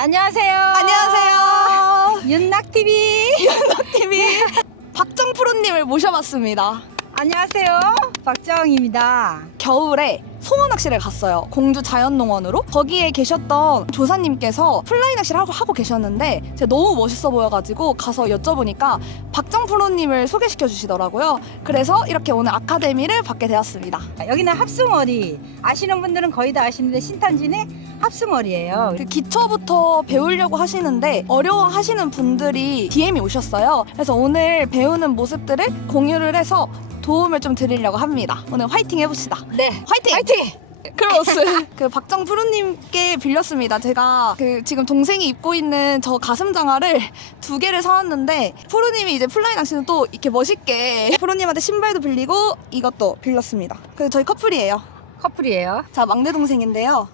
안녕하세요. 안녕하세요. 윤낙TV. 윤낙TV 박정 프로님을 모셔봤습니다. 안녕하세요. 박정입니다. 겨울에 송어 낚시를 갔어요. 공주 자연농원으로. 거기에 계셨던 조사님께서 플라이 낚시를 하고 계셨는데 제가 너무 멋있어 보여가지고 가서 여쭤보니까 박정 프로님을 소개시켜 주시더라고요. 그래서 이렇게 오늘 아카데미를 받게 되었습니다. 여기는 합승어리. 아시는 분들은 거의 다 아시는데 신탄진의 합승어리예요. 그 기초부터 배우려고 하시는데 어려워하시는 분들이 DM이 오셨어요. 그래서 오늘 배우는 모습들을 공유를 해서 도움을 좀 드리려고 합니다. 오늘 화이팅 해봅시다. 네, 화이팅! 화이팅! 크로스. 그 박정 프로님께 빌렸습니다. 제가 그 지금 동생이 입고 있는 저 가슴 장화를 2개를 사왔는데 프로님이 이제 플라이 낚시는 또 이렇게 멋있게 프로님한테 신발도 빌리고 이것도 빌렸습니다. 그래서 저희 커플이에요. 커플이에요. 자, 막내 동생인데요.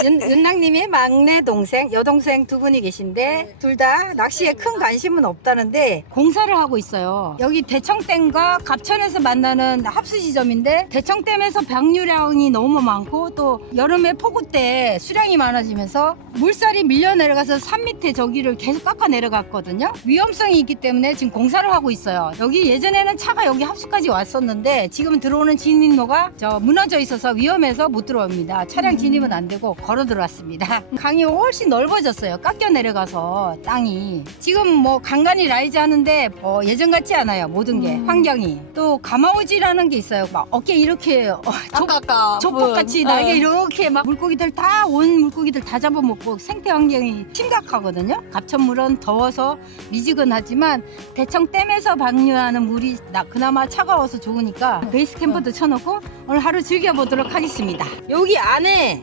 윤낙님의 막내 동생, 여동생 두 분이 계신데 둘 다 낚시에 큰 관심은 없다는데 공사를 하고 있어요. 여기 대청댐과 갑천에서 만나는 합수 지점인데 대청댐에서 방류량이 너무 많고 또 여름에 폭우 때 수량이 많아지면서 물살이 밀려 내려가서 산 밑에 저기를 계속 깎아 내려갔거든요. 위험성이 있기 때문에 지금 공사를 하고 있어요. 여기 예전에는 차가 여기 합수까지 왔었는데 지금은 들어오는 진입로가 무너져 있어서 위험해서 못 들어옵니다. 차량 진입은 안 되고 걸어 들어왔습니다. 강이 훨씬 넓어졌어요. 깎여 내려가서 땅이. 지금 뭐 간간히 라이즈 하는데 예전 같지 않아요. 모든 게 환경이. 또 가마오지라는 게 있어요. 막 어깨 이렇게 아까 조폭같이 날개 이렇게 막 물고기들 다 온 물고기들 다 잡아먹고 생태 환경이 심각하거든요. 갑천물은 더워서 미지근하지만 대청댐에서 방류하는 물이 그나마 차가워서 좋으니까 베이스 캠프도 쳐놓고 오늘 하루 즐겨보도록 하겠습니다. 여기 안에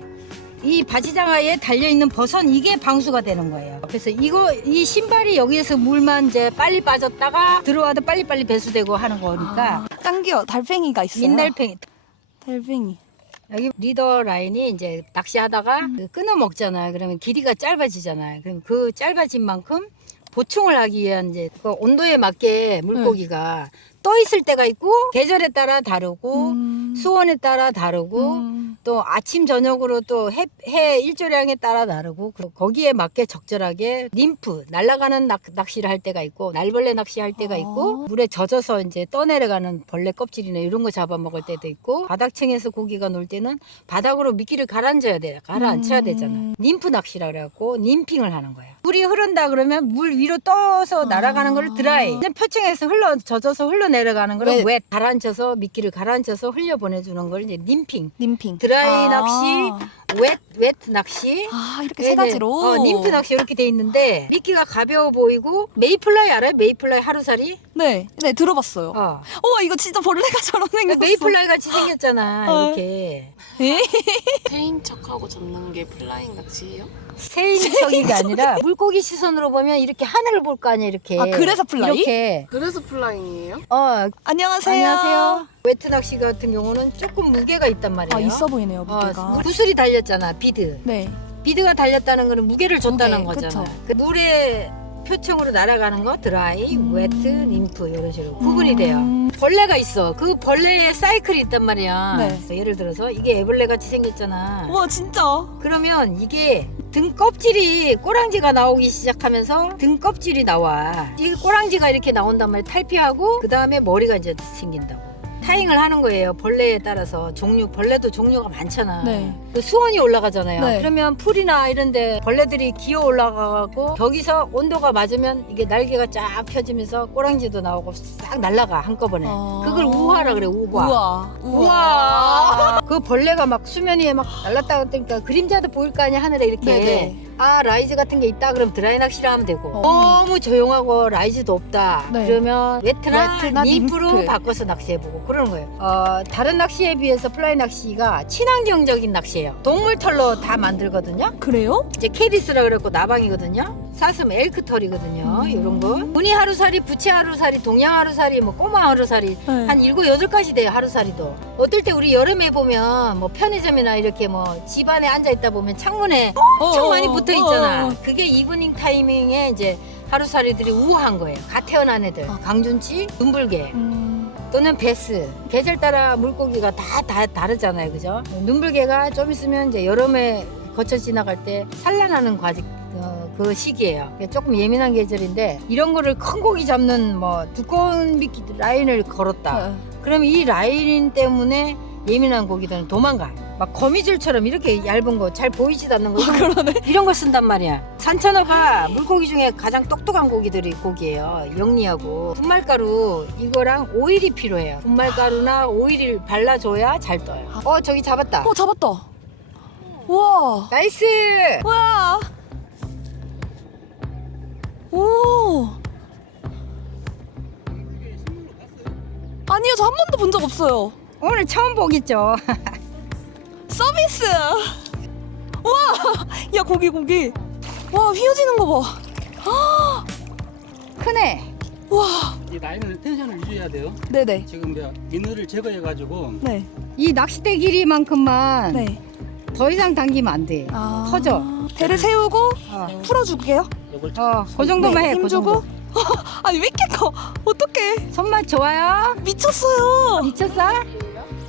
이 바지장화에 달려있는 버선 이게 방수가 되는 거예요. 그래서 이 신발이 여기에서 물만 이제 빨리 빠졌다가 들어와도 빨리빨리 배수되고 하는 거니까. 짱귀여. 달팽이가 있어요. 민달팽이. 달팽이. 여기 리더 라인이 이제 낚시하다가 끊어 먹잖아요. 그러면 길이가 짧아지잖아요. 그럼 그 짧아진 만큼 보충을 하기 위한 이제 그 온도에 맞게 물고기가 떠 있을 때가 있고 계절에 따라 다르고 수온에 따라 다르고 또 아침 저녁으로 또 해 일조량에 따라 다르고 거기에 맞게 적절하게 림프 날아가는 낚시를 할 때가 있고 날벌레 낚시할 때가 있고 물에 젖어서 이제 떠내려가는 벌레 껍질이나 이런 거 잡아먹을 때도 있고 바닥층에서 고기가 놀 때는 바닥으로 미끼를 가라앉혀야 돼요. 가라앉혀야 되잖아요. 림프 낚시라 그래갖고 림핑을 하는 거예요. 물이 흐른다 그러면 물 위로 떠서 날아가는 걸 드라이. 표층에서 젖어서 흘러내려가는 걸 웻. 가라앉혀서 미끼를 가라앉혀서 흘려보내주는 걸 이제 림핑. 드라이 낚시, 웻 낚시. 이렇게 세 가지로. 림프 낚시 이렇게 돼 있는데 미끼가 가벼워 보이고 메이플라이 알아요? 메이플라이 하루살이? 네, 들어봤어요. 이거 진짜 벌레가처럼 생겼어. 메이플라이 같이 생겼잖아. 이렇게. 새인 척하고 잡는 게 플라잉 낚시예요? 새인척이 아니라 물고기 시선으로 보면 이렇게 하늘을 볼 거 아니야 이렇게. 그래서 플라이? 이렇게. 그래서 플라잉이에요? 안녕하세요. 웨트 낚시 같은 경우는 조금 무게가 있단 말이에요. 있어 보이네요, 무게가. 구슬이 달렸잖아, 비드. 네. 비드가 달렸다는 거는 무게를 줬다는 무게, 거잖아. 그쵸. 그 물에 표층으로 날아가는 거 드라이, 웨트, 림프 이런 식으로 구분이 돼요. 벌레가 있어. 그 벌레의 사이클이 있단 말이야. 네. 예를 들어서 이게 애벌레 같이 생겼잖아. 와, 진짜. 그러면 이게 등 껍질이 꼬랑지가 나오기 시작하면서 등 껍질이 나와. 이 꼬랑지가 이렇게 나온단 말이야. 탈피하고 그 다음에 머리가 이제 생긴다고. 타잉을 하는 거예요. 벌레에 따라서 벌레도 종류가 많잖아. 네. 그 수온이 올라가잖아요. 네. 그러면 풀이나 이런데 벌레들이 기어 올라가고 거기서 온도가 맞으면 이게 날개가 쫙 펴지면서 꼬랑지도 나오고 싹 날아가 한꺼번에. 그걸 우화라 그래. 우화. 그 벌레가 막 수면 위에 막 날랐다 그러니까 그림자도 보일 거 아니야 하늘에 이렇게. 네네. 라이즈 같은 게 있다 그럼 드라이 낚시를 하면 되고 너무 조용하고 라이즈도 없다 그러면 웨트나 림프로 림프. 바꿔서 낚시해보고 그러는 거예요. 다른 낚시에 비해서 플라이 낚시가 친환경적인 낚시예요. 동물 털로 다 만들거든요. 그래요? 이제 케디스라 그래갖고 나방이거든요. 사슴 엘크털이거든요. 이런 거 무늬 하루살이, 부채 하루살이, 동양 하루살이, 뭐 꼬마 하루살이 한 7, 8가지 돼요. 하루살이도 어떨 때 우리 여름에 보면 뭐 편의점이나 이렇게 뭐 집안에 앉아있다 보면 창문에 엄청 많이 붙어 있잖아. 그게 이브닝 타이밍에 이제 하루살이들이 우아한 거예요. 갓 태어난 애들. 강준치, 눈불개 또는 베스. 계절 따라 물고기가 다 다르잖아요. 그죠? 눈불개가 좀 있으면 이제 여름에 거쳐 지나갈 때 산란하는 그 시기예요. 조금 예민한 계절인데 이런 거를 큰 고기 잡는 뭐 두꺼운 미끼 라인을 걸었다. 네. 그러면 이 라인 때문에 예민한 고기들은 도망가. 막 거미줄처럼 이렇게 얇은 거 잘 보이지도 않는 거 그러네. 이런 걸 쓴단 말이야. 산천어가 물고기 중에 가장 똑똑한 고기예요. 영리하고 분말가루 이거랑 오일이 필요해요. 분말가루나 오일을 발라줘야 잘 떠요. 저기 잡았다. 잡았다. 우와. 나이스. 우와. 오. 아니요, 저 한 번도 본 적 없어요. 오늘 처음 보겠죠. 서비스. 우와. 야, 고기. 와, 휘어지는 거 봐. 크네. 와. 이 라인을 텐션을 유지해야 돼요. 네네. 지금 비늘을 제거해가지고 네. 이 낚싯대 길이만큼만 네. 더 이상 당기면 안 돼. 터져. 배를 세우고 네. 풀어줄게요. 요걸 그 정도만 네, 해. 힘 그 주고. 정도. 아니, 왜 이렇게 커? 어떡해. 손맛 좋아요? 미쳤어요. 미쳤어?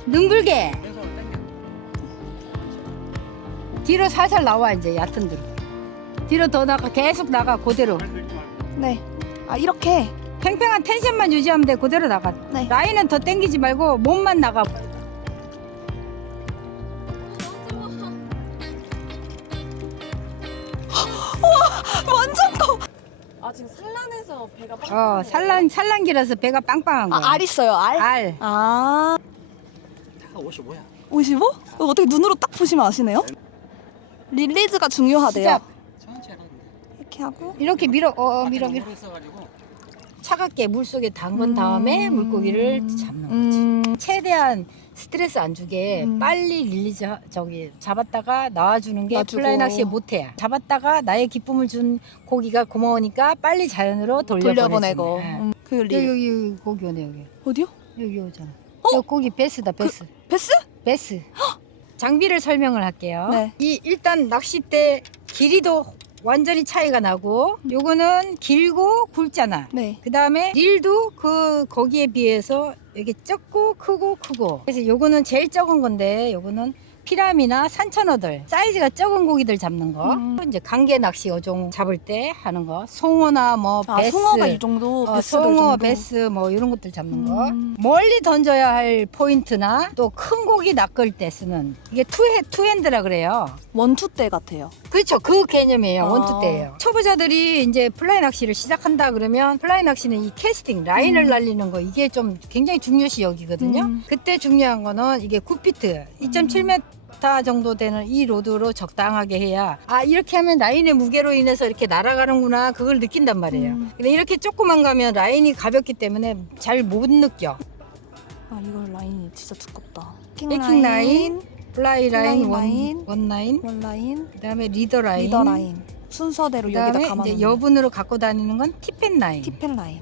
능불게. 왼손을 당겨. 뒤로 살살 나와 이제 얕은 데로. 뒤로 더 나가. 계속 나가 그대로. 발 들지 말고. 네. 이렇게. 팽팽한 텐션만 유지하면 돼. 그대로 나가. 네. 라인은 더 당기지 말고 몸만 나가. 완전 커. 지금 산란해서 배가 산란기라서 배가 빵빵한 거야. 알 있어요, 알? 알. 아. 다 55야. 55? 어떻게 눈으로 딱 보시면 아시네요? 릴리즈가 중요하대요. 시작. 천천히 하라는데. 이렇게 하고. 이렇게 밀어. 밀어. 오래 있어가지고 차갑게 물속에 담근 다음에 물고기를 잡는 거지. 최대한 스트레스 안 주게 빨리 릴리즈 잡았다가 나와주는 게 놔주고. 플라이 낚시의 모태야. 잡았다가 나의 기쁨을 준 고기가 고마우니까 빨리 자연으로 돌려보내고. 돌려보내고. 그 여기 고기 오네 여기. 어디요? 여기 오잖아. 여기 고기 베스다 베스. 베스? 베스. 장비를 설명을 할게요. 네. 이 일단 낚싯대 길이도 완전히 차이가 나고 요거는 길고 굵잖아. 네. 그 다음에 릴도 거기에 비해서 이게 적고 크고 그래서 요거는 제일 적은 건데 요거는 피라미나 산천어들 사이즈가 적은 고기들 잡는 거. 이제 강계 낚시 어종 잡을 때 하는 거. 송어나 뭐 베스, 송어가 이 정도, 베스들 송어, 정도. 베스 뭐 이런 것들 잡는 거. 멀리 던져야 할 포인트나 또 큰 고기 낚을 때 쓰는 이게 투핸드라 그래요. 원투대 같아요. 그렇죠. 그 개념이에요. 아. 원투대예요. 초보자들이 이제 플라이 낚시를 시작한다 그러면 플라이 낚시는 이 캐스팅 라인을 날리는 거 이게 좀 굉장히 중요시 여기거든요. 그때 중요한 거는 이게 9피트 2.7m 정도 되는 이 로드로 적당하게 해야 이렇게 하면 라인의 무게로 인해서 이렇게 날아가는구나 그걸 느낀단 말이에요. 근데 이렇게 조금만 가면 라인이 가볍기 때문에 잘 못 느껴. 이거 라인이 진짜 두껍다. 베이킹 라인, 플라이 라인, 라인, 원 라인, 원라인, 그다음에 리더 라인, 리더 라인. 순서대로 여기다 그다음에 감아놓는 이제 여분으로 갖고 다니는 건 티펜 라인. 티펜 라인.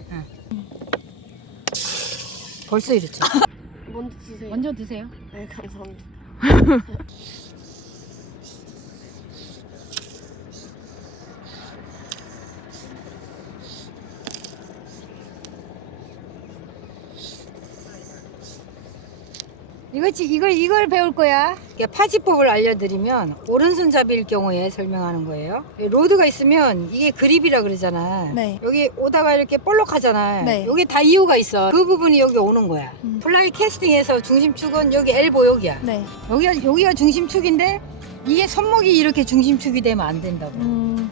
벌써 이렇죠. 먼저 드세요. 먼저 드세요. 네, 감사합니다. 이걸 배울 거야. 파지법을 알려드리면 오른손잡이일 경우에 설명하는 거예요. 로드가 있으면 이게 그립이라 그러잖아. 네. 여기 오다가 이렇게 볼록하잖아. 네. 여기 다 이유가 있어. 그 부분이 여기 오는 거야. 음. 플라이 캐스팅에서 중심축은 여기 엘보 여기야. 네. 여기가 중심축인데 이게 손목이 이렇게 중심축이 되면 안 된다고.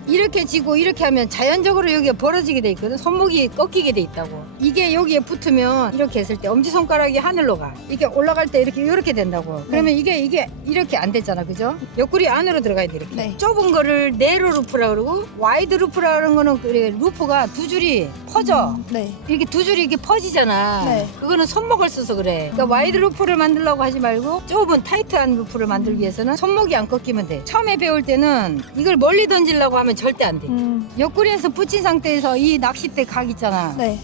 이렇게 지고 이렇게 하면 자연적으로 여기가 벌어지게 돼 있거든. 손목이 꺾이게 돼 있다고. 이게 여기에 붙으면 이렇게 했을 때 엄지손가락이 하늘로 가. 이렇게 올라갈 때 이렇게 된다고. 그러면 이게 이렇게 안 되잖아, 그죠? 옆구리 안으로 들어가야 돼 이렇게. 네. 좁은 거를 네로 루프라 그러고 와이드 루프라 그러는 거는 그래, 루프가 두 줄이 퍼져. 네. 이렇게 두 줄이 이렇게 퍼지잖아. 네. 그거는 손목을 써서 그래. 그러니까 와이드 루프를 만들려고 하지 말고 좁은 타이트한 루프를 만들기 위해서는 손목이 안 꺾이면 돼. 처음에 배울 때는 이걸 멀리 던지려고 하면 절대 안 돼. 옆구리에서 붙인 상태에서 이 낚싯대 각 있잖아. 네.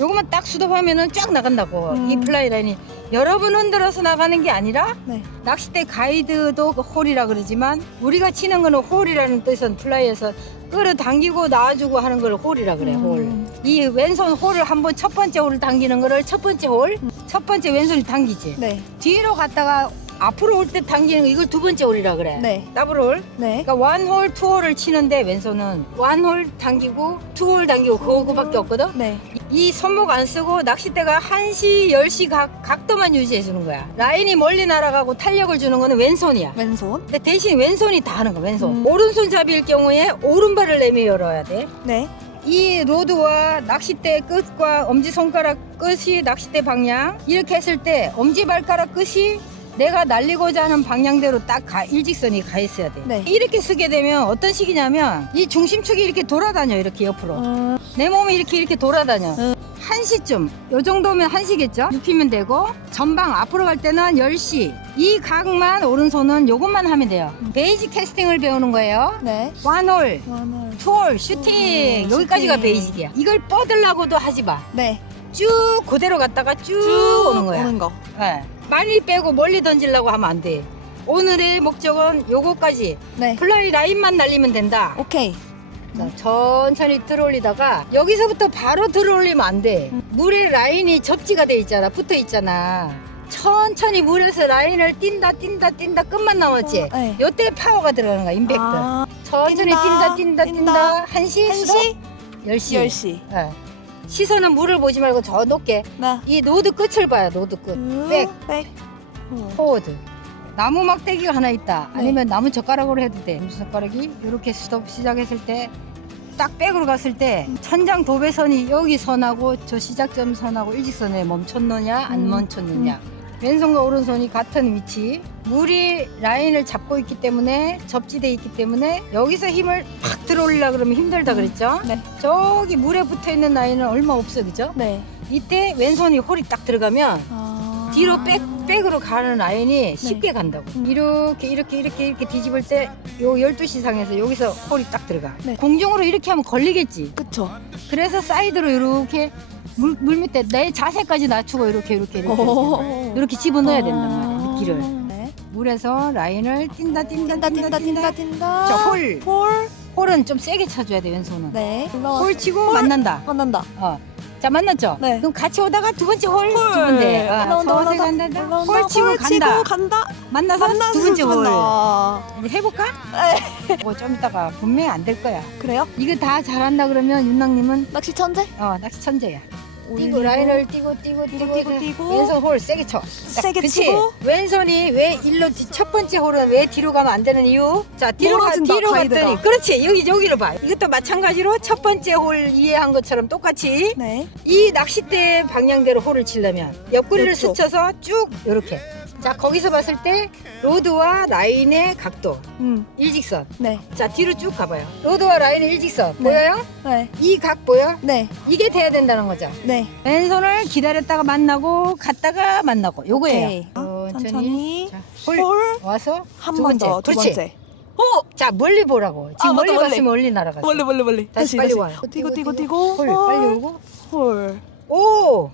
요것만 딱 수dob하면은 쫙 나간다고. 음. 이 플라이 라인이 여러 번 흔들어서 나가는 게 아니라 네. 낚싯대 가이드도 홀이라 그러지만 우리가 치는 거는 홀이라는 뜻은 플라이에서 끌어당기고 놔주고 하는 걸 홀이라 그래. 홀. 이 왼손 홀을 한번 첫 번째 홀을 당기는 거를 첫 번째 홀, 첫 번째 왼손이 당기지. 네. 뒤로 갔다가 앞으로 올 때 당기는 거 이걸 두 번째 홀이라 그래. 네. 더블 홀. 네. 그러니까 원홀, 투홀을 치는데 왼손은 원홀 당기고 투홀 당기고 그거밖에 없거든. 네. 이 손목 안 쓰고 낚싯대가 1시, 10시 각도만 유지해 주는 거야. 라인이 멀리 날아가고 탄력을 주는 거는 왼손이야. 왼손. 근데 대신 왼손이 다 하는 거야. 왼손. 음. 오른손잡이일 경우에 오른발을 내밀어 열어야 돼. 네. 이 로드와 낚싯대 끝과 엄지손가락 끝이 낚싯대 방향 이렇게 했을 때 엄지발가락 끝이 내가 날리고자 하는 방향대로 딱 일직선이 가 있어야 돼. 네. 이렇게 쓰게 되면 어떤 식이냐면 이 중심축이 이렇게 돌아다녀. 이렇게 옆으로 내 몸이 이렇게 돌아다녀. 1시쯤 요 정도면 1시겠죠? 눕히면 되고 전방 앞으로 갈 때는 10시 이 각만 오른손은 요것만 하면 돼요. 베이직 캐스팅을 배우는 거예요. 네. 원홀 원홀. 투홀 슈팅 여기까지가 슈팅. 베이직이야. 이걸 뻗으려고도 하지 마. 네. 쭉 그대로 갔다가 쭉 오는 거야. 오는 거. 네. 많이 빼고 멀리 던지려고 하면 안 돼. 오늘의 목적은 요거까지 네. 플라이 라인만 날리면 된다. 오케이. 자, 천천히 들어올리다가 여기서부터 바로 들어올리면 안 돼. 물에 라인이 접지가 돼 있잖아. 붙어 있잖아. 천천히 물에서 라인을 뛴다 끝만 남았지. 네. 요때 파워가 들어가는 거야. 임팩트. 아, 천천히 뛴다. 1시, 1시, 10시. 10시. 네. 시선은 물을 보지 말고 저 높게. 네. 이 노드 끝을 봐요. 노드 끝. 백, 백. 포워드. 나무 막대기가 하나 있다. 네. 아니면 나무 젓가락으로 해도 돼. 젓가락이 이렇게 스톱 시작했을 때 딱 백으로 갔을 때 천장 도배선이 여기 선하고 저 시작점 선하고 일직선에 멈췄느냐 안 멈췄느냐. 왼손과 오른손이 같은 위치. 물이 라인을 잡고 있기 때문에 접지돼 있기 때문에 여기서 힘을 팍 들어올리려 그러면 힘들다 그랬죠. 네. 저기 물에 붙어 있는 라인은 얼마 없어, 그죠? 네. 이때 왼손이 홀이 딱 들어가면 아. 뒤로 백으로 가는 라인이 쉽게 간다고. 이렇게 뒤집을 때 요 12시 상에서 여기서 홀이 딱 들어가. 네. 공중으로 이렇게 하면 걸리겠지. 그쵸. 그래서 사이드로 이렇게 물 밑에 내 자세까지 낮추고 이렇게 이렇게 집어넣어야 된단 말이야. 미끼를. 네. 물에서 라인을 뛴다. 뛴다. 홀. 홀. 홀은 좀 세게 쳐줘야 돼, 왼손은. 네. 홀 치고 만난다. 만난다. 자, 만났죠? 네. 그럼 같이 오다가 두 번째 홀 주면 돼. 서서히 간다. 홀 치고 간다. 만나서 두 번째 홀. 이제 해볼까? 네. 좀 이따가 분명히 안 될 거야. 그래요? 이거 다 잘한다 그러면 윤랑님은 낚시 천재? 낚시 천재야. 올리고, 라인을 뛰고 왼손 홀 세게 쳐. 세게 그치? 치고. 왼손이 왜 일로 첫 번째 홀은 왜 뒤로 가면 안 되는 이유? 자, 뒤로 멀어진다, 가이드가. 갔더니 그렇지. 여기를 봐. 이것도 마찬가지로 첫 번째 홀 이해한 것처럼 똑같이 네. 이 낚싯대 방향대로 홀을 치려면 옆구리를 이쪽. 스쳐서 쭉 이렇게. 자, 거기서 봤을 때 로드와 라인의 각도 일직선. 네. 자, 뒤로 쭉 가봐요. 로드와 라인의 일직선 네. 보여요? 네. 이 각 보여? 네. 이게 돼야 된다는 거죠. 네. 왼손을 기다렸다가 만나고 갔다가 만나고 요거예요. 오케이. 천천히. 천천히. 자, 홀, 홀. 와서 한 두 번 번째. 더. 두 그렇지. 번째. 자, 멀리 보라고. 지금 맞다, 멀리 멀리. 봤으면 멀리 날아갔어. 멀리. 다시 빨리 와요. 뛰고. 홀, 빨리 오고. 홀. 오! 오!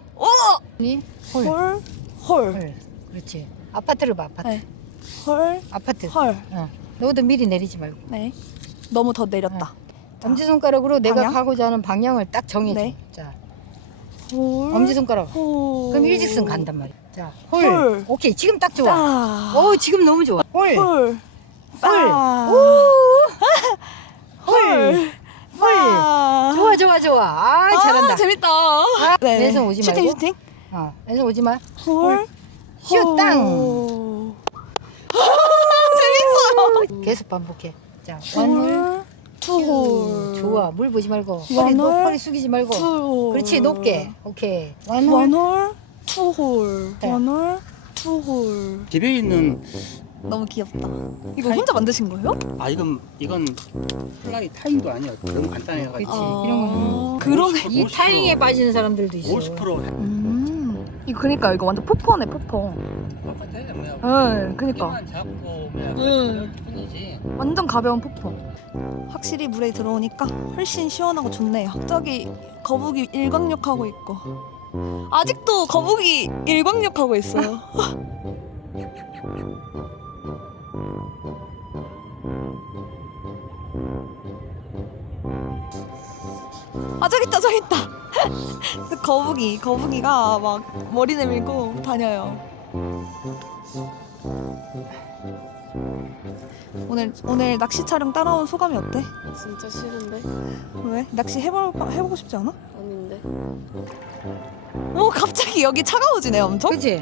홀. 홀. 홀. 그렇지. 아파트를 봐, 아파트. 네. 홀. 아파트. 홀. 너도 미리 내리지 말고. 네. 너무 더 내렸다. 엄지손가락으로 내가 방향? 가고자 하는 방향을 딱 정해줘. 네. 자, 홀. 엄지손가락. 홀. 그럼 일직선 간단 말이야. 자, 홀. 홀. 오케이, 지금 딱 좋아. 딱. 오, 지금 너무 좋아. 홀. 홀. 홀. 홀. 홀. 좋아. 아, 잘한다. 재밌다. 네. 왼손 오지 말고. 슈팅. 왼손 오지 마. 홀. 슛, 땅. 홀. 계속 반복해. 자, 원홀. 홀. 투홀. 좋아. 물 보지 말고. 원홀. 허리 숙이지 말고. 투홀. 그렇지, 높게. 오케이. 원홀. 원홀. 투홀. 네. 원홀. 투홀. 집에 있는 너무 귀엽다. 이거 혼자 만드신 거예요? 이건 플라이 타임도 아니야. 너무 간단해가지고. 그치. 이런 거는. 그러네. 이 타잉에 빠지는 사람들도 있어. 50% 이거 그니까 이거 완전 포포네 포포. 똑같아. 뭐 응, 그니까 힘만 잡고 그냥 응. 그럴 뿐이지. 완전 가벼운 포포. 확실히 물에 들어오니까 훨씬 시원하고 좋네요. 저기 거북이 일광욕하고 있고 아직도 거북이 일광욕하고 있어요. 저기 있다. 거북이가 막 머리 내밀고 다녀요. 오늘 낚시 촬영 따라온 소감이 어때? 진짜 싫은데? 왜? 낚시 해보고 싶지 않아? 아닌데? 갑자기 여기 차가워지네 엄청. 그치?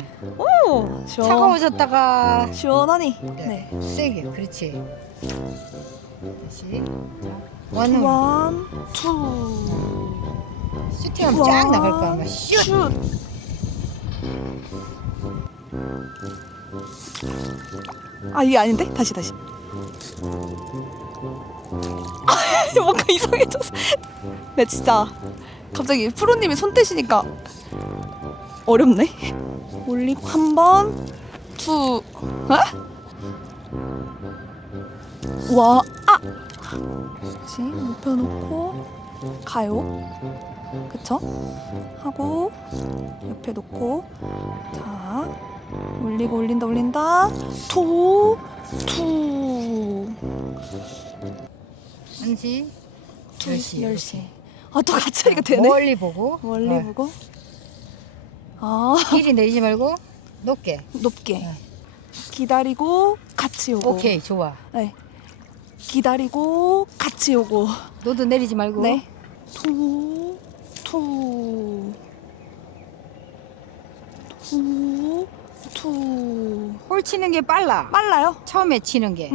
오, 차가워졌다가 시원하니. 네. 세게. 그렇지. 다시. 자, 원은 원, 투, 슈팅하면 쫙 나갈 거야. 아마 슛. 아 이게 아닌데? 다시. 뭔가 이상해졌어. 네 진짜 갑자기 프로님이 손 떼시니까 어렵네. 올리고 한 번, 투, 와, 그렇지. 눕혀놓고 가요. 그쵸? 하고 옆에 놓고 자 올린다. 투. 한시. 2시, 10시. 아, 또 같이 하니까 되네. 멀리 보고. 멀리 어. 보고. 아, 길이 내리지 말고 높게. 높게. 네. 기다리고 같이 오고. 오케이, 좋아. 네. 기다리고 같이 오고. 너도 내리지 말고. 네. 투. 홀 치는 게 빨라. 빨라요? 처음에 치는 게.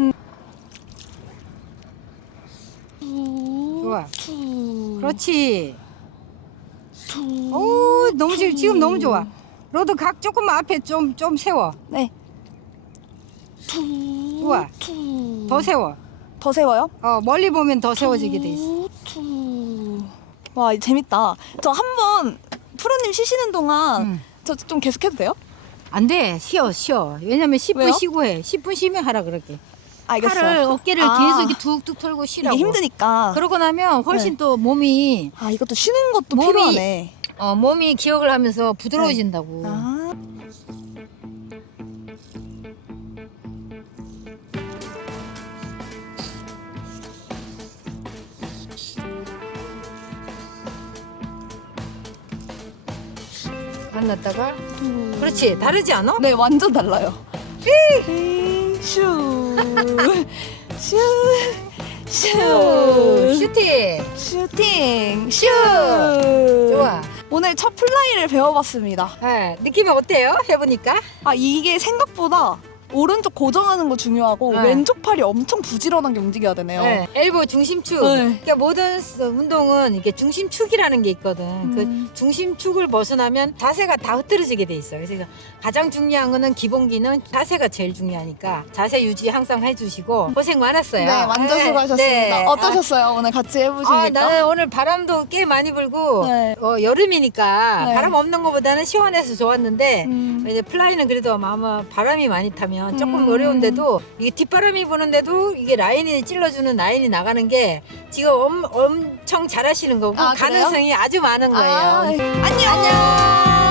좋아. 투. 그렇지. 투. 오, 너무 지금 너무 좋아. 로드 각 조금만 앞에 좀 세워. 네. 투. 좋아. 투. 더 세워. 더 세워요? 멀리 보면 더 세워지게 돼 있어. 투. 와, 재밌다. 저 한번 프로님 쉬시는 동안 저 좀 계속 해도 돼요? 안 돼. 쉬어. 왜냐면 10분 왜요? 쉬고 해. 10분 쉬면 하라 그럴게. 알겠어요. 팔을 어깨를 아. 계속 이렇게 툭툭 털고 쉬라고. 이게 힘드니까. 그러고 나면 훨씬 네. 또 몸이 이것도 쉬는 것도 몸이- 필요하네. 몸이 기억을 하면서 부드러워진다고. 아. 만났다가 그렇지. 다르지 않아? 네, 완전 달라요. 슈. 슈. 슈. 슈팅. 슈팅. 슈. 좋아. 오늘 첫 플라이를 배워봤습니다. 느낌이 어때요? 해보니까? 이게 생각보다 오른쪽 고정하는 거 중요하고 네. 왼쪽 팔이 엄청 부지런하게 움직여야 되네요. 네. 엘보 중심축. 네. 그러니까 모든 운동은 이게 중심축이라는 게 있거든. 그 중심축을 벗어나면 자세가 다 흐트러지게 돼 있어. 그래서 가장 중요한 거는 기본기는 자세가 제일 중요하니까 자세 유지 항상 해주시고 고생 많았어요. 네, 완전 네. 수고하셨습니다. 네. 어떠셨어요? 오늘 같이 해보시니까? 나는 오늘 바람도 꽤 많이 불고 네. 여름이니까 네. 바람 없는 것보다는 시원해서 좋았는데 음. 이제 플라이는 그래도 아마 바람이 많이 타면 조금 어려운데도 이게 뒷바람이 부는데도 이게 라인이 찔러주는 라인이 나가는 게 지금 엄청 잘하시는 거고 그래요? 가능성이 아주 많은 거예요. 안녕.